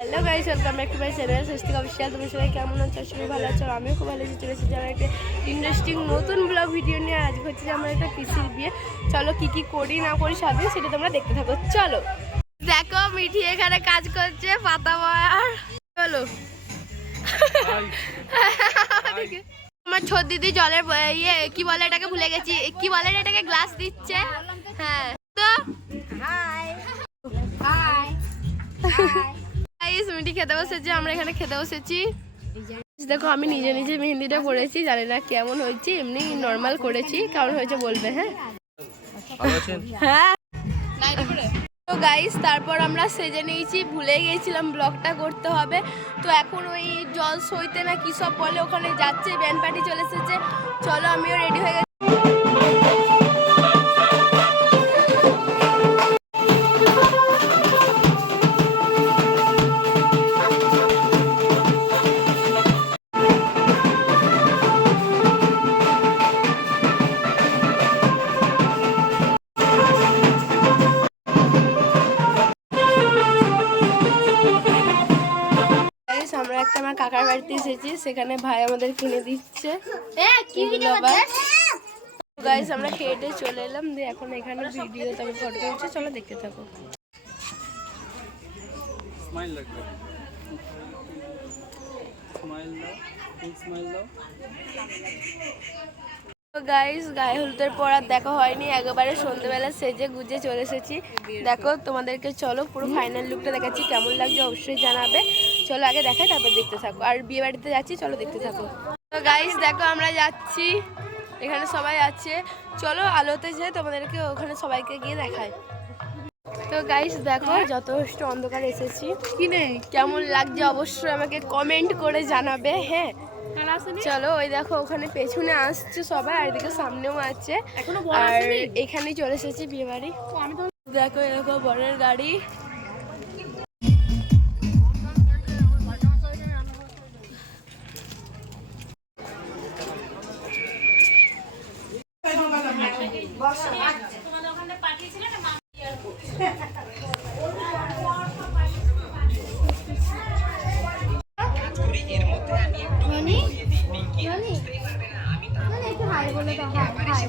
Hello guys welcome back to my channel Swastik official তুমি সবাই কেমন আছো? সবাই ভালো আছো। আমিও খুব ভালো আছি। চলে এসেছি আমার একটা ইন্টারেস্টিং নতুন ব্লগ ভিডিও নিয়ে। আজকে হচ্ছে যে আমার একটা পিসির বিয়ে। চলো কি কি করি, না করি সারাদিন সেটা তোমরা দেখতে থাকো। চলো। দেখো, মিঠি এখানে কাজ করছে, পাতা মার। চলো। আমার ছোট দিদি জলের ইয়ে কি বলে এটাকে ভুলে গেছি। কি বলে এটাকে গ্লাস দিচ্ছে। হ্যাঁ। তো গাইস মিঠি খেতে বসেছি আমরা এখানে খেতে বসেছি। দেখো আমি নিজে নিজে মেহেন্দিটা করেছি জানি না কেমন হয়েছে এমনি নর্মাল করেছি কেমন হয়েছে বলবে হ্যাঁ? হ্যাঁ। তো গাইস তারপর আমরা সেজে নিয়েছি ভুলে গিয়েছিলাম ব্লগটা করতে হবে। তো এখন ওই জল সইতে না কি সব বলে ওখানে যাচ্ছে ব্যান্ড পার্টি চলে এসেছে। চলো আমিও রেডি হয়ে গেছি। একটা আমার কাকার বাড়িতে এসেছি সেখানে ভাই আমাদের কিনে দিচ্ছে। গাইস আমরা খেয়ে চলে এলাম দিয়ে এখন এখানে ভিডিও তবে ফটো হচ্ছে চলো দেখতে থাকো। স্মাইল লাগবে। স্মাইল দাও স্মাইল দাও। গাইস গায়ে হলুদের পর আর দেখা হয়নি একেবারে সন্ধ্যেবেলা সেজে গুজে চলে এসেছি। দেখো তোমাদেরকে চলো পুরো ফাইনাল লুকটা দেখাচ্ছি কেমন লাগছে অবশ্যই জানাবে। চলো আগে দেখাই তারপর দেখতে থাকো। আর বিয়ে বাড়িতে যাচ্ছি চলো দেখতে থাকো। তো গাইস দেখো আমরা যাচ্ছি। এখানে সবাই আছে। চলো আলোতে যেয়ে তোমাদেরকে ওখানে সবাইকে গিয়ে দেখাই। তো গাইস দেখো যথেষ্ট অন্ধকার এসেছি। কিনে কেমন লাগছে অবশ্যই আমাকে কমেন্ট করে জানাবে হ্যাঁ। চলো ওই দেখো ওখানে পেছনে আসছে সবাই আর এদিকে সামনেও আছে। আর এখানে চলে এসেছি বিয়ে বাড়ি দেখো দেখো বরের গাড়ি।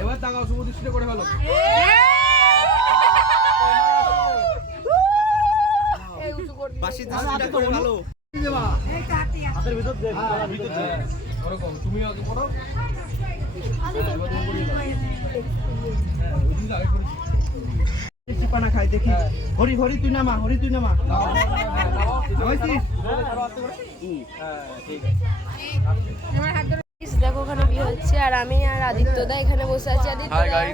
এবার তাকাও শুভ দৃষ্টিতে করে ফেলো বাসি দৃষ্টিটা করে ভালো হাতের ভিতর দে ভিতর দে ওরকম তুমি আগে পড়ো চিপানা খাই দেখি হরি হরি তুই নামা হরি তুই নামা দেখো ওখানে বিয়ে হচ্ছে আর আমি আর আদিত্য দা এখানে বসে আছি আদিত্য হাই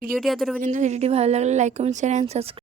ভিডিওটি এতটা পর্যন্ত ভিডিওটি ভালো লাগলে like comment share and subscribe